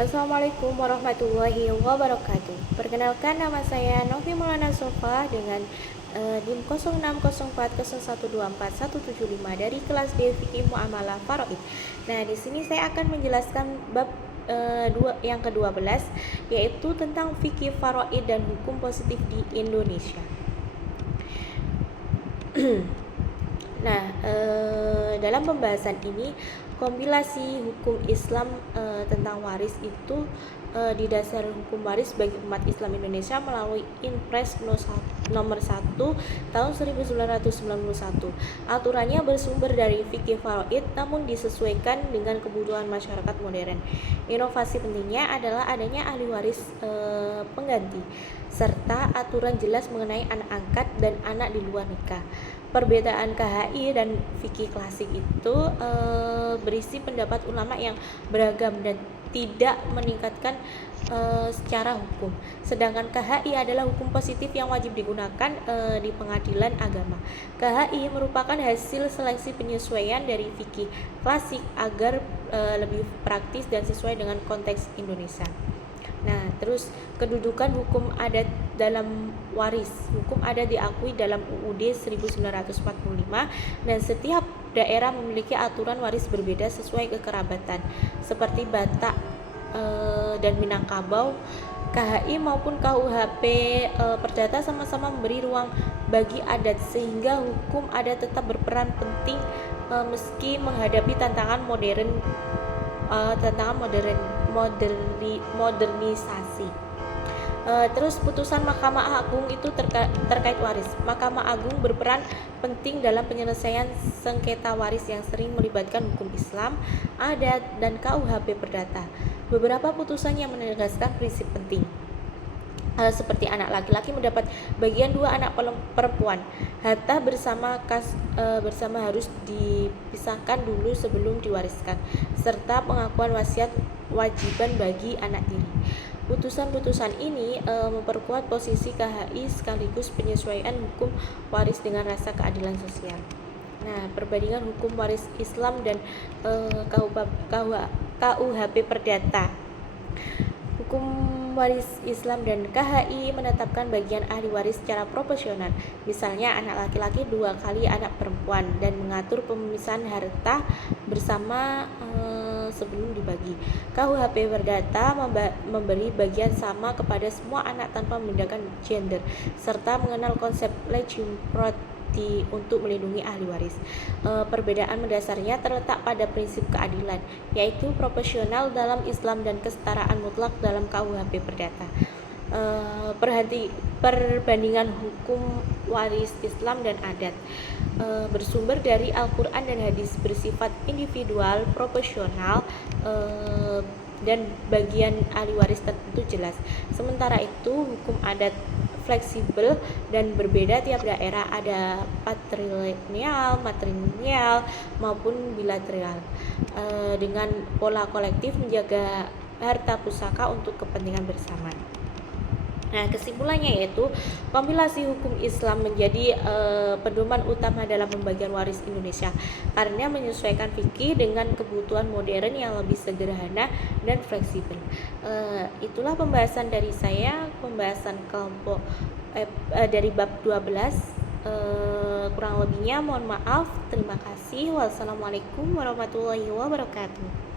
Assalamualaikum warahmatullahi wabarakatuh. Perkenalkan, nama saya Novi Maulana Sofa dengan NIM 060401247175 dari kelas D Fikih Muamalah Faraid. Nah, di sini saya akan menjelaskan bab yang ke-12, yaitu tentang fikih faraid dan hukum positif di Indonesia. Nah, dalam pembahasan ini, kompilasi hukum Islam tentang waris itu didasari hukum waris bagi umat Islam Indonesia melalui Inpres nomor 1 tahun 1991. Aturannya bersumber dari fikih faraid namun disesuaikan dengan kebutuhan masyarakat modern. Inovasi pentingnya adalah adanya ahli waris pengganti serta aturan jelas mengenai anak angkat dan anak di luar nikah. Perbedaan KHI dan fikih klasik itu berisi pendapat ulama yang beragam dan tidak meningkatkan secara hukum. Sedangkan KHI adalah hukum positif yang wajib digunakan di pengadilan agama. KHI merupakan hasil seleksi penyesuaian dari fikih klasik agar lebih praktis dan sesuai dengan konteks Indonesia. Nah, terus kedudukan hukum adat dalam waris. Hukum adat diakui dalam UUD 1945 dan setiap daerah memiliki aturan waris berbeda sesuai kekerabatan. Seperti Batak dan Minangkabau, KHI maupun KUHP Perdata sama-sama memberi ruang bagi adat sehingga hukum adat tetap berperan penting meski menghadapi tantangan modernisasi. Terus putusan Mahkamah Agung itu terkait waris. Mahkamah Agung berperan penting dalam penyelesaian sengketa waris yang sering melibatkan hukum Islam, adat, dan KUHP Perdata. Beberapa putusan yang menegaskan prinsip penting seperti anak laki-laki mendapat bagian 2 anak perempuan. Harta bersama harus dipisahkan dulu sebelum diwariskan, serta pengakuan wasiat wajiban bagi anak tiri. Putusan-putusan ini memperkuat posisi KHI sekaligus penyesuaian hukum waris dengan rasa keadilan sosial. Nah, perbandingan hukum waris Islam dan KUHP Perdata. Hukum waris Islam dan KHI menetapkan bagian ahli waris secara proporsional. Misalnya anak laki-laki 2 kali anak perempuan dan mengatur pemisahan harta bersama sebelum dibagi. KUHP Perdata memberi bagian sama kepada semua anak tanpa membedakan gender serta mengenal konsep legium property untuk melindungi ahli waris. Perbedaan mendasarnya terletak pada prinsip keadilan, yaitu proporsional dalam Islam dan kesetaraan mutlak dalam KUHP Perdata. Perbandingan hukum waris Islam dan adat bersumber dari Al-Quran dan hadis, bersifat individual, proporsional, dan bagian ahli waris tertentu jelas. Sementara itu hukum adat fleksibel dan berbeda tiap daerah, ada patrilineal, matrilineal maupun bilateral, dengan pola kolektif menjaga harta pusaka untuk kepentingan bersama. Nah, kesimpulannya yaitu kompilasi hukum Islam menjadi pedoman utama dalam pembagian waris Indonesia karena menyesuaikan fikih dengan kebutuhan modern yang lebih sederhana dan fleksibel. Itulah pembahasan dari saya, pembahasan kelompok dari bab 12. Kurang lebihnya mohon maaf. Terima kasih. Wassalamualaikum warahmatullahi wabarakatuh.